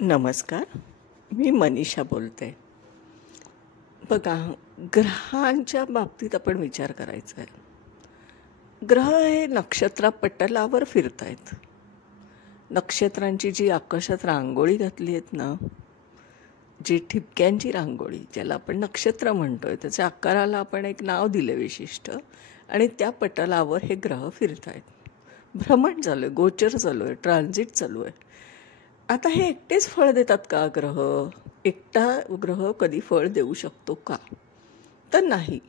नमस्कार. मी मनीषा बोलते. बघा, ग्रहांच्या बाबतीत आपण विचार करायचा आहे. ग्रह हे नक्षत्रपटलावर फिरत आहेत. नक्षत्रांची जी आकाशात रांगोळी घातली आहेत ना, जी ठिपक्यांची रांगोळी, ज्याला आपण नक्षत्र म्हणतोय, त्याच्या आकाराला आपण एक नाव दिलं विशिष्ट, आणि त्या पटलावर हे ग्रह फिरत आहेत. भ्रमण चालू आहे, गोचर चालू आहे, ट्रान्झिट चालू आहे. आता हे एकटेच फळ देतात का ग्रह? एकटा ग्रह कधी फळ देऊ शकतो का? तर नाही.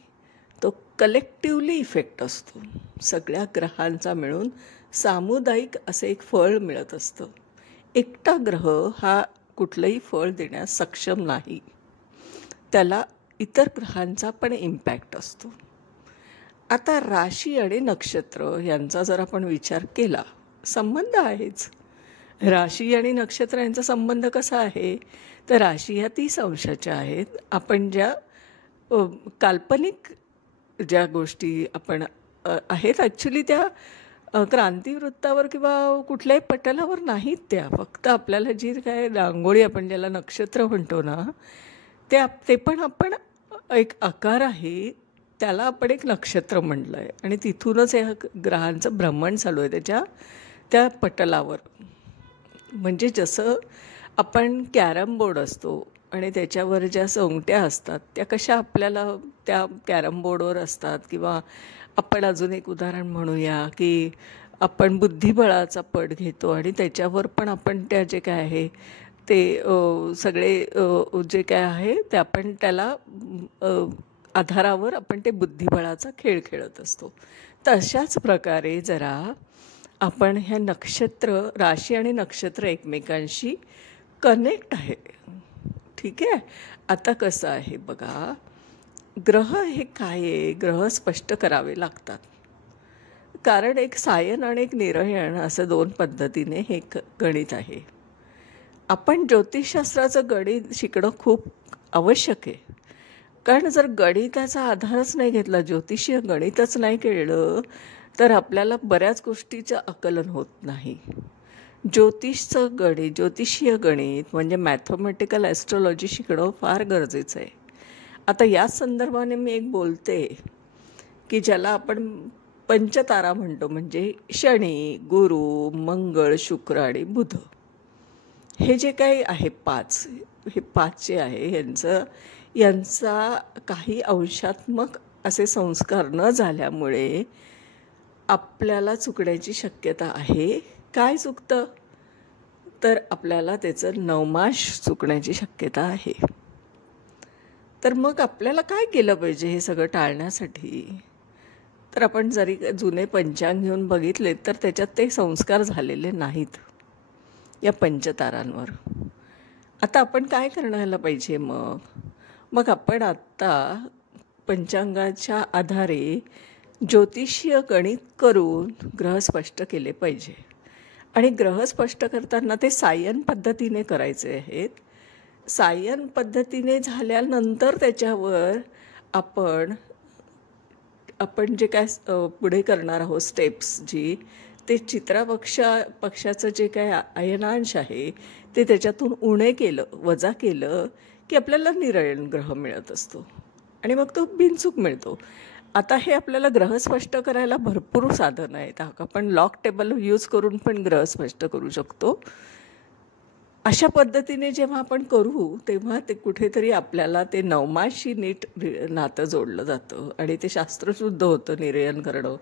तो कलेक्टिव्हली इफेक्ट असतो. सगळ्या ग्रहांचा मिळून सामुदायिक असं एक फळ मिळत असतं. एकटा ग्रह हा कुठलंही फळ देण्यास सक्षम नाही. त्याला इतर ग्रहांचा पण इम्पॅक्ट असतो. आता राशी आणि नक्षत्र यांचा जर आपण विचार केला, संबंध आहेच. राशी आणि नक्षत्र यांचा संबंध कसा आहे? तर राशी ह्या 30 अंशाच्या आहेत. आपण ज्या काल्पनिक ज्या गोष्टी आपण आहेत, ॲक्च्युली त्या क्रांतिवृत्तावर किंवा कुठल्याही पटलावर नाहीत. त्या फक्त आपल्याला जी काय रांगोळी आपण ज्याला नक्षत्र म्हणतो ना, ते पण आपण एक आकार आहे, त्याला आपण एक नक्षत्र म्हणलं आहे. आणि तिथूनच या ग्रहांचं भ्रमण चालू आहे त्या पटलावर. म्हणजे जसं आपण कॅरम बोर्ड असतो आणि त्याच्यावर ज्या सोंगट्या असतात त्या कशा आपल्याला त्या कॅरम बोर्डवर असतात, किंवा आपण अजून एक उदाहरण म्हणूया की आपण बुद्धिबळाचा पट घेतो आणि त्याच्यावर पण आपण त्या जे काय आहे ते सगळे जे काय आहे ते आपण त्याला आधारावर आपण ते बुद्धिबळाचा खेळ खेळत असतो. तशाच प्रकारे जरा आपण ह्या नक्षत्र, राशी आणि नक्षत्र एकमेकांशी कनेक्ट आहे. ठीक आहे. आता कसं आहे बघा, ग्रह हे काय आहे? ग्रह स्पष्ट करावे लागतात. कारण एक सायन आणि एक निरयन असं 2 पद्धतीने हे गणित आहे. आपण ज्योतिषशास्त्राचं गणित शिकणं खूप आवश्यक आहे. कारण जर गणिताचा आधारच नाही घेतला, ज्योतिषीय गणितच नाही केलं, तर आपल्याला बऱ्याच गोष्टीचं आकलन होत नाही. ज्योतिषीय गणित म्हणजे मॅथमॅटिकल ॲस्ट्रॉलॉजी शिकणं फार गरजेचं आहे. आता याच संदर्भाने मी एक बोलते की ज्याला आपण पंचतारा म्हणतो, म्हणजे शनी, गुरु, मंगळ, शुक्र आणि बुध, हे जे काही आहे 5, हे 5 जे आहे यांचा काही अंशात्मक असे संस्कार न झाल्यामुळे आपल्याला चुकण्याची शक्यता आहे. काय चुकतं? तर आपल्याला त्याचं नवमाश चुकण्याची शक्यता आहे. तर मग आपल्याला काय केलं पाहिजे हे सगळं टाळण्यासाठी? तर आपण जरी जुने पंचांग घेऊन बघितले तर त्याच्यात ते संस्कार झालेले नाहीत या पंचतारांवर. आता आपण काय करायला पाहिजे मग आपण आत्ता पंचांगाच्या आधारे ज्योतिषीय गणित करून ग्रह स्पष्ट केले पाहिजे. आणि ग्रह स्पष्ट करताना ते सायन पद्धतीने करायचे आहेत. सायन पद्धतीने झाल्यानंतर त्याच्यावर आपण जे काय पुढे करणार आहोत स्टेप्स, ते पक्षाचं जे काय अयनांश आहे ते त्याच्यातून वजा केलं की आपल्याला निरयन ग्रह मिळत असतो आणि मग तो बिनचूक मिळतो. आता हे आपल्याला ग्रह स्पष्ट करायला भरपूर साधनं आहेत. आपण लॉग टेबल यूज करून पण ग्रह स्पष्ट करू शकतो. अशा पद्धतीने जेव्हा आपण करू तेव्हा ते कुठेतरी आपल्याला ते नवमाशी नीट नातं जोडलं जातं आणि ते शास्त्रशुद्ध होतं निरयन करणं.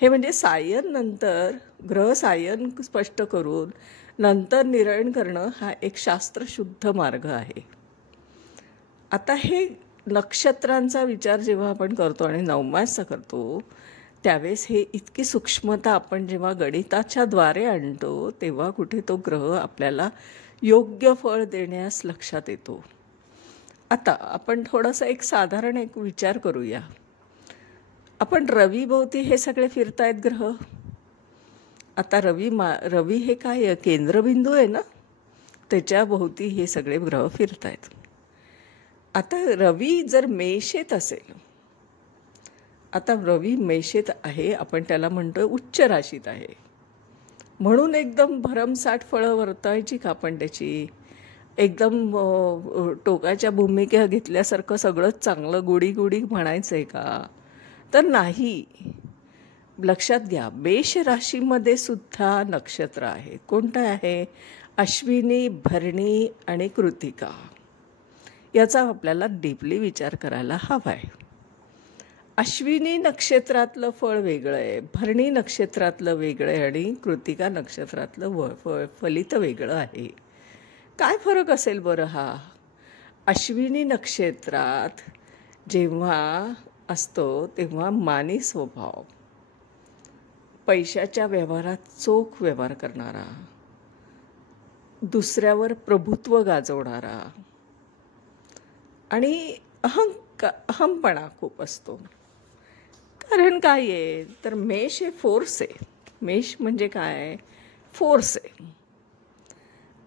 हे म्हणजे सायन नंतर ग्रह सायन स्पष्ट करून नंतर निरयन करणं हा एक शास्त्रशुद्ध मार्ग आहे. आता हे नक्षत्रांचा विचार जेव्हा आपण करतो आणि नवमासचा करतो त्यावेळेस हे इतकी सूक्ष्मता आपण जेव्हा गणिताच्या द्वारे आणतो तेव्हा कुठे तो ग्रह आपल्याला योग्य फळ देण्यास लक्षात येतो. आता आपण थोडासा एक साधारण विचार करूया. आपण रवीभोवती हे सगळे फिरतायत ग्रह. आता रवी हे काय केंद्रबिंदू आहे ना, त्याच्या भोवती हे सगळे ग्रह फिरतायत. आता रवी जर मेषेत असेल, आता रवी मेषेत आहे, आपण त्याला म्हणतोय उच्च राशीत आहे, म्हणून एकदम भरमसाठ फळं वर्तायची का आपण त्याची? एकदम टोकाच्या भूमिका घेतल्यासारखं सगळंच चांगलं गुडी गुडी म्हणायचं आहे का? तर नाही. लक्षात घ्या, मेष राशीमध्ये सुद्धा नक्षत्र आहे. कोणतं आहे? अश्विनी, भरणी आणि कृतिका. याचा आपल्याला डीपली विचार करायला हवा आहे. अश्विनी नक्षत्रातलं फळ वेगळं आहे, भरणी नक्षत्रातलं वेगळं आहे आणि कृतिका नक्षत्रातलं फलित वेगळं आहे. काय फरक असेल बरं हा? अश्विनी नक्षत्रात जेव्हा असतो तेव्हा मानी स्वभाव, पैशाच्या व्यवहारात चोख व्यवहार करणारा, दुसऱ्यावर प्रभुत्व गाजवणारा आणि अहमपणा खूप असतो. कारण काय आहे तर मेष हे फोर्स आहे. मेष म्हणजे काय? फोर्स आहे.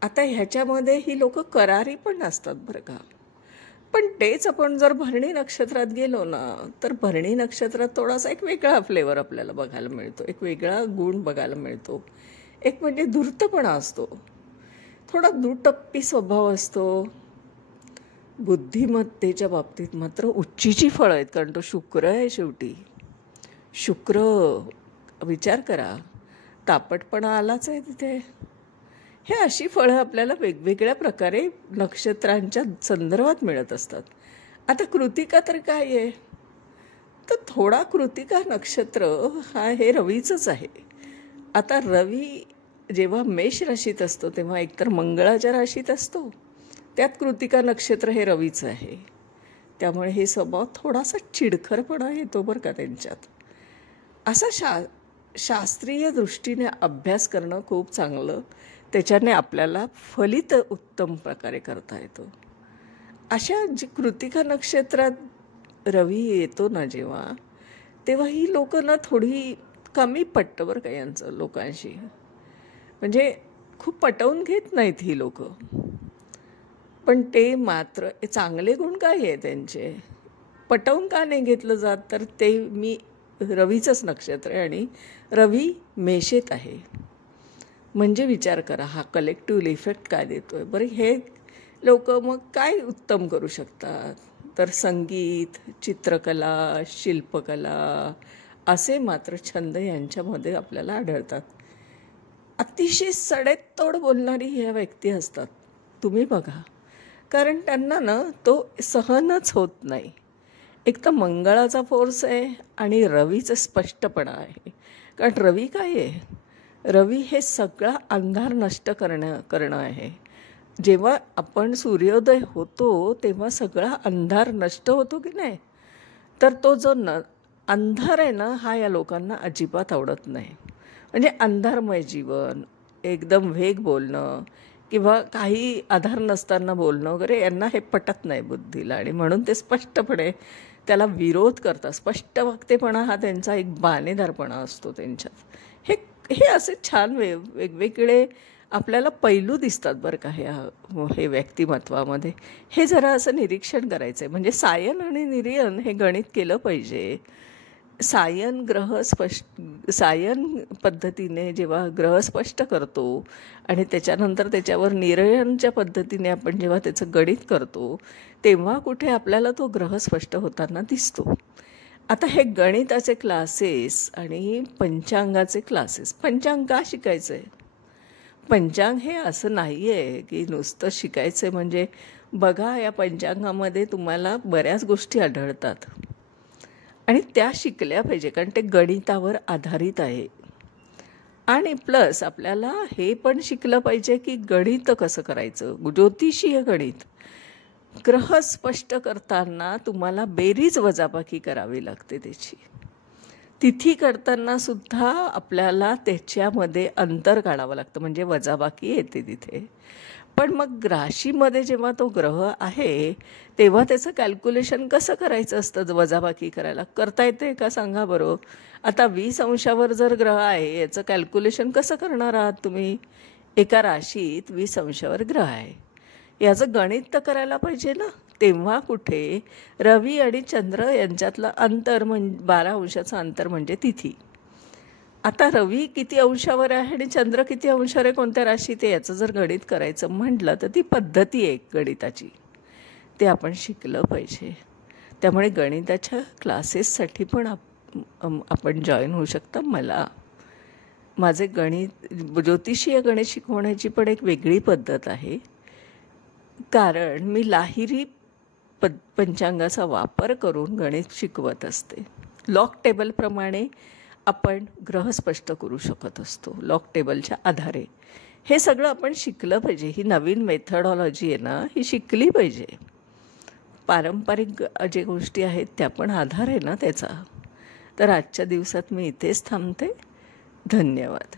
आता ह्याच्यामध्ये ही लोक करारी पण असतात बरं का. पण तेच आपण जर भरणी नक्षत्रात गेलो ना, तर भरणी नक्षत्रात थोडासा एक वेगळा फ्लेवर आपल्याला बघायला मिळतो, एक वेगळा गुण बघायला मिळतो. एक म्हणजे धूर्तपणा असतो, थोडा दुटप्पी स्वभाव असतो. बुद्धिमत्तेच्या बाबतीत मात्र उच्चीची फळं आहेत, कारण तो शुक्र आहे शेवटी. शुक्र, विचार करा, तापटपणा आलाच आहे तिथे. हे अशी फळं आपल्याला वेगवेगळ्या प्रकारे नक्षत्रांच्या संदर्भात मिळत असतात. आता कृतिका तर काय आहे तर थोडा कृतिका नक्षत्र हे रवीचंच आहे. आता रवी जेव्हा मेष राशीत असतो तेव्हा एकतर मंगळाच्या राशीत असतो, त्यात कृतिका नक्षत्र हे रवीचं आहे. त्यामुळे हे स्वभाव थोडासा चिडखरपणा येतो बरं का त्यांच्यात. असा शास्त्रीय दृष्टीने अभ्यास करणं खूप चांगलं. त्याच्याने आपल्याला फलित उत्तम प्रकारे करता येतो. अशा जी कृतिका नक्षत्रात रवी येतो ना जेव्हा, तेव्हा ही लोकं ना थोडी कमी पटतं बरं का यांचं लोकांशी. म्हणजे खूप पटवून घेत नाहीत ही लोकं. पण ते मात्र चांगले गुण काय आहे त्यांचे? पटवून का नाही घेतलं जात? तर ते मी रवीचंच नक्षत्र आहे आणि रवी मेषेत आहे. म्हणजे विचार करा हा कलेक्टिव्ह इफेक्ट काय देतो आहे. बरं, हे लोक मग काय उत्तम करू शकतात? तर संगीत, चित्रकला, शिल्पकला असे मात्र छंद यांच्यामध्ये आपल्याला आढळतात. अतिशय सडेतोड बोलणारी ह्या व्यक्ती असतात, तुम्ही बघा. कारण त्यांना ना तो सहनच होत नाही. एक तर मंगळाचा फोर्स आहे आणि रवीचं स्पष्टपणा आहे. कारण रवी काय आहे? रवी हे सगळा अंधार नष्ट करणं आहे. जेव्हा आपण सूर्योदय होतो तेव्हा सगळा अंधार नष्ट होतो की नाही? तर तो जो अंधार आहे ना, हा या लोकांना अजिबात आवडत नाही. म्हणजे अंधारमय जीवन, एकदम वेग बोलणं किंवा काही आधार नसताना बोलणं वगैरे यांना हे पटत नाही बुद्धीला. आणि म्हणून ते स्पष्टपणे त्याला विरोध करतात. स्पष्ट वक्तेपणा हा त्यांचा एक बाणेदारपणा असतो त्यांच्यात. हे असे छान वेगवेगळे आपल्याला पैलू दिसतात बरं का हे व्यक्तिमत्वामध्ये. हे जरा असं निरीक्षण करायचं आहे. म्हणजे सायन आणि निरीयन हे गणित केलं पाहिजे. सायन पद्धतीने जेव्हा ग्रह स्पष्ट करतो आणि त्याच्यानंतर त्याच्यावर निरयनच्या पद्धतीने आपण जेव्हा त्याचं गणित करतो तेव्हा कुठे आपल्याला तो ग्रह स्पष्ट होताना दिसतो. आता हे गणिताचे क्लासेस आणि पंचांगाचे क्लासेस. पंचांग का शिकायचं आहे? पंचांग हे असं नाही आहे की नुसतं शिकायचं आहे. म्हणजे बघा, या पंचांगामध्ये तुम्हाला बऱ्याच गोष्टी आढळतात आणि त्या शिकल्या पाहिजे, कारण ते गणितावर आधारित आहे. आणि प्लस आपल्याला हे पण शिकलं पाहिजे की गणित कसं करायचं, ज्योतिषीय गणित. ग्रह स्पष्ट करताना तुम्हाला बेरीज वजाबाकी करावी लागते त्याची. तिथी करताना सुद्धा आपल्याला त्याच्यामध्ये अंतर काढावं लागतं, म्हणजे वजाबाकी येते तिथे. पण मग राशीमध्ये जेव्हा तो ग्रह आहे तेव्हा त्याचं कॅल्क्युलेशन कसं करायचं असतं? वजाबाकी करता येते का सांगा बरं? आता 20 अंशावर जर ग्रह आहे याचं कॅल्क्युलेशन कसं करणार आहात तुम्ही? एका राशीत 20 अंशावर ग्रह आहे, याचं गणित तर करायला पाहिजे ना. तेव्हा कुठे रवी आणि चंद्र यांच्यातलं अंतर 12 अंशाचं अंतर म्हणजे तिथी. आता रवी किती अंशावर आहे आणि चंद्र किती अंशावर आहे कोणत्या राशीत आहे याचं जर गणित करायचं म्हटलं तर ती पद्धती आहे गणिताची, ते आपण शिकलं पाहिजे. त्यामुळे गणिताच्या क्लासेससाठी पण आपण जॉईन होऊ शकता. माझे ज्योतिषीय गणित शिकवण्याची पण एक वेगळी पद्धत आहे, कारण मी लाहिरी पंचांगाचा वापर करून गणित शिकवत असते. लॉग टेबलप्रमाणे आपण ग्रह स्पष्ट करू शकत असतो. लॉग टेबलच्या आधारे हे सगळं आपण शिकलं पाहिजे. ही नवीन मेथडॉलॉजी आहे ना, ही शिकली पाहिजे. पारंपरिक जे गोष्टी आहेत त्या पण आधार आहे ना त्याचा. तर आजच्या दिवसात मी इथेच थांबते. धन्यवाद.